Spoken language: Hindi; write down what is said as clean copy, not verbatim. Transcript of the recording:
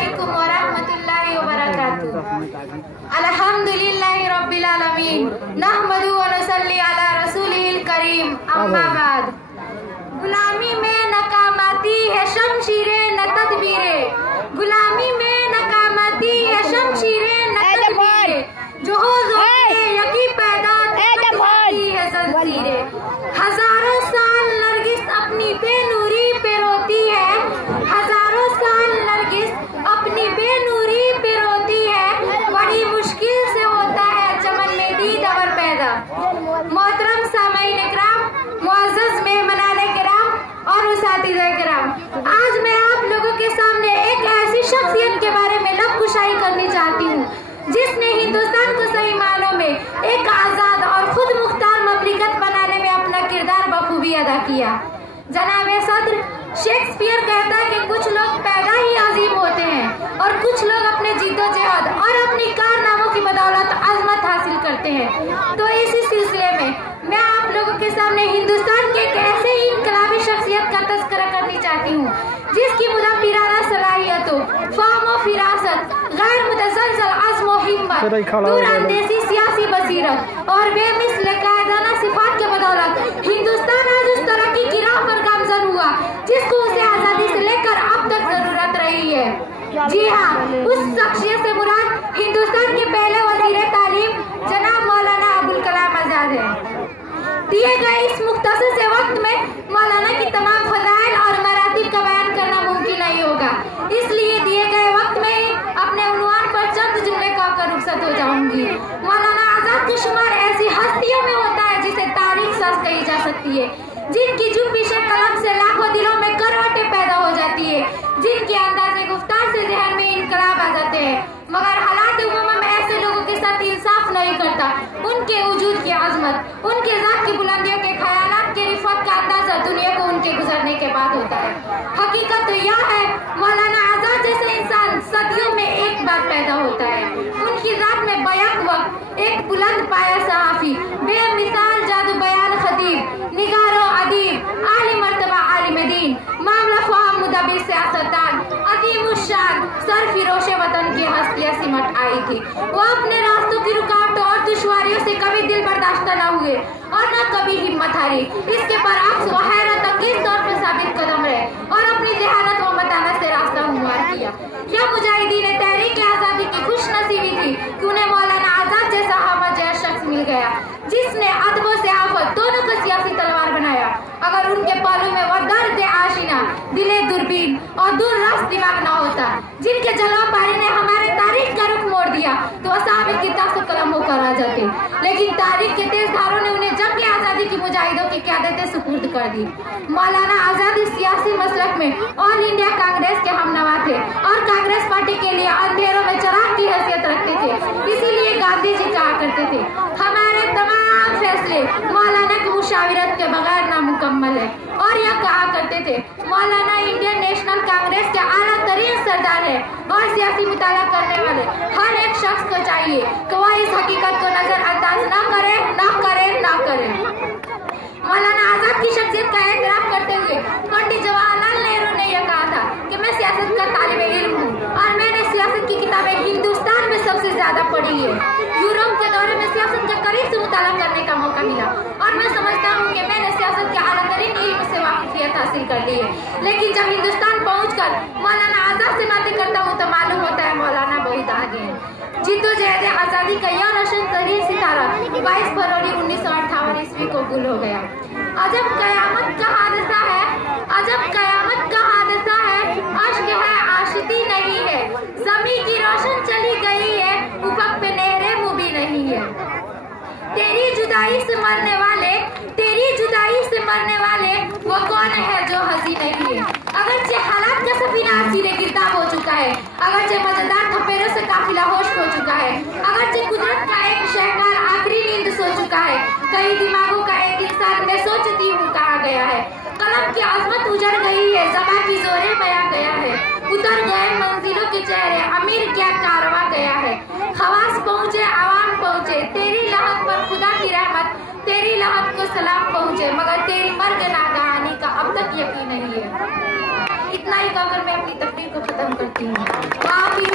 अस्सलामुअलैकुम वरहमतुल्लाहि वबरकातुहू। अल्हम्दुलिल्लाहि रब्बिल आलमीन नहमदुहु व नसल्ली अला रसूलिहिल करीम, अम्मा बाद। गुलामी में नकामती है शमशीरे न तदबीरे, गुलामी में नकामती है शमशीरे न तदबीरे, जो यकी पैदा करती है जंजीरे। हजारों साल नरगिस अपनी बेनूरी पे रोती है, हजारों साल नरगिस अपनी बेनूरी पे रोती है, बड़ी मुश्किल से होता है चमन में दीद अवर पैदा। मोहतरम सामाईन इकराम, मुअज़्ज़ज़ मेहमानान किराम और उसातिज़ा किराम, आज मैं आप लोगों के सामने एक ऐसी शख्सियत के बारे में लबकुशाई करनी चाहती हूँ जिसने हिंदुस्तान को सही मानों में एक आजाद और खुद मुख्तार ममलिकत बनाने में अपना किरदार बखूबी अदा किया। जनाबे सदर शेक्सपियर कहता है कि कुछ लोग पैदा ही अजीम होते हैं और कुछ लोग अपने जिद्दोजहद और अपनी कारनामों की बदौलत अजमत हासिल करते हैं। तो इसी सिलसिले में मैं आप लोगों के सामने हिंदुस्तान के एक ऐसे ही इनकलाबी शख्सियत का तज़किरा करनी चाहती हूँ जिसकी मुदब्बिराना सलाहियतों, फ़हम व फिरासत, गैर मुतज़लज़ल अज़्म व हिम्मत, दूरअंदेशी सियासी बसीरत और बेमिसल कायदाना सिफ़ात के बदौलत हिंदुस्तान आज उस तरक्की की राह पर गामज़न हुआ जिसको उसे आज़ादी से लेकर अब तक जरूरत रही है। जी हाँ, उस शख्सियत से मुराद हिंदुस्तान के पहले वज़ीर तालीम जनाब मौलाना अबुल कलाम आज़ाद है। दिए गए इस मुख्तसर से वक्त में मौलाना की तमाम फज़ाइल और मरातिब का बयान करना मुमकिन नहीं होगा, इसलिए दिए गए वक्त में अपने उन्वान पर चंद जुमले कहकर रुखसत हो जाऊंगी। मौलाना आज़ाद का शुमार ऐसी हस्तियों में होता है जिसे तारीख सच कही जा सकती है, जिनकी जुम्बिश कलम से लाखों दिलों में करवटें पैदा हो जाती है, जिनके अंदाज़े गुफ्तार से ज़हन में इनकलाब आ जाते हैं, मगर हालात उम्मा में ऐसे लोगों के साथ इंसाफ नहीं करता। उनके वजूद की अजमत, उनके ज़ात की बुलंदियों के ख्यालात के रिफ़त का अंदाज़ा दुनिया को उनके गुजरने के बाद होता है। हकीकत तो यह है, मौलाना आज़ाद जैसे इंसान सदियों में एक बार पैदा होता है। उनकी ज़ात में बैक वक्त एक बुलंद पाया सहाफ़ी, बेमिसाल जादू बयान खतीब, निगारो अदीब, आली मर्तबा आलिम दीन, मामला फ़हम मुदब्बिर सियासतदान, अज़ीमुश्शान सरफ़िरोशे वतन की हस्तियाँ सिमट आई थी। वो अपने रास्तों की रुकावटों और दुश्वारियों से कभी दिल बर्दाश्त न हुए और न कभी हिम्मत हारी। इसके बरअक्स वो हैरत अंगेज़ तौर पर साबित कदम रहे और अपनी जहानत व मतानत से रास्ता हमवार किया। यह मुजाहिदीन तहरीक आज़ादी की खुशनसीबी थी कि उन्हें मौलाना आज़ाद जैसा हमअज़र शख्स मिल गया जिसने अदब व सहाफ़त दोनों को सियासी तलवार बनाया। अगर उनके पालों में वह दर्द आशिना, दिले दूरबीन और दूररस दिमाग न होता जिनके जलवा पारी ने हमारे तारीख का रुख मोड़ दिया, तो असहाबे किताब से कलम होकर आ जाते। लेकिन तारीख के तेज धारों ने उन्हें जंग आज़ादी की मुजाहिदों की क़यादतें सुपुर्द कर दी। मौलाना आज़ाद इस सियासी मसलक में ऑल इंडिया कांग्रेस के हमनवा थे और कांग्रेस पार्टी के लिए अंधेरों में चिराग की हैसियत रखते थे। इसीलिए गांधी जी कहा करते थे, हमारे तमाम फैसले मौलाना की मुशावरत के बगैर नामुकम्मल है। और यह कहा करते थे, मौलाना इंडियन नेशनल कांग्रेस के आला तरीन सरदार है और सियासी मुताला करने वाले हर एक शख्स को चाहिए कि वह इस हकीकत को नजरअंदाज न करे, न करे, न करे। मौलाना आज़ाद की शख्सियत का एतराफ करते हुए पंडित जवाहरलाल नेहरू ने यह कहा था कि मैं सियासत का तालिब इल्म हूँ और मैंने सियासत की किताबें हिंदुस्तान में सबसे ज्यादा पढ़ी है। यूरोप के दौरे में सियासत का करीब से मुताला करने का मौका मिला और मैं समझता हूँ कि मैंने सियासत के आला तरीन इल्म से वाकिफियत हासिल कर ली है। लेकिन जब हिंदुस्तान पहुँचकर मौलाना आज़ाद से बातें करता हूँ तो मालूम होता है मौलाना बहुत आगे है। जिद्दोजहद आज़ादी का यह रोशन तरीन सितारा 22 फरवरी 1958 ईस्वी को गुल हो गया। अजब कयामत का हादसा है, अजब कयामत का हादसा है, अश्क है आशिती नहीं है, ज़मीं की रोशन चली गई है, उफ़क़ पे नहरे मुबी नहीं है। तेरी जुदाई से मरने वाले, तेरी जुदाई से मरने वाले वो कौन है जो हंसी नहीं है। अगरचे हालात का सफीना सीधे गिरदाब हो चुका है, अगरचे मजेदार थपेरों से काफिला होश हो चुका है, अगरचे कुदरत का एक शहकार आखिरी नींद सो चुका है, कई दिमागों का एक इंसान मैं सोचती हूँ कहा गया है। कलम की अजमत उजड़ गई है, ज़बां की जोरे बया गया है, उतर गए मंजिलों के चेहरे, अमीर क्या कारवा गया है। खवास पहुँचे, आवाम पहुँचे, तेरी लहत पर खुदा की रहमत, तेरी लहत को सलाम पहुँचे, मगर तेरी मर्ग नागहानी का अब तक यकीन नहीं है। इतना ही कहकर मैं अपनी तकरीर को खत्म करती हूँ। वाक़ी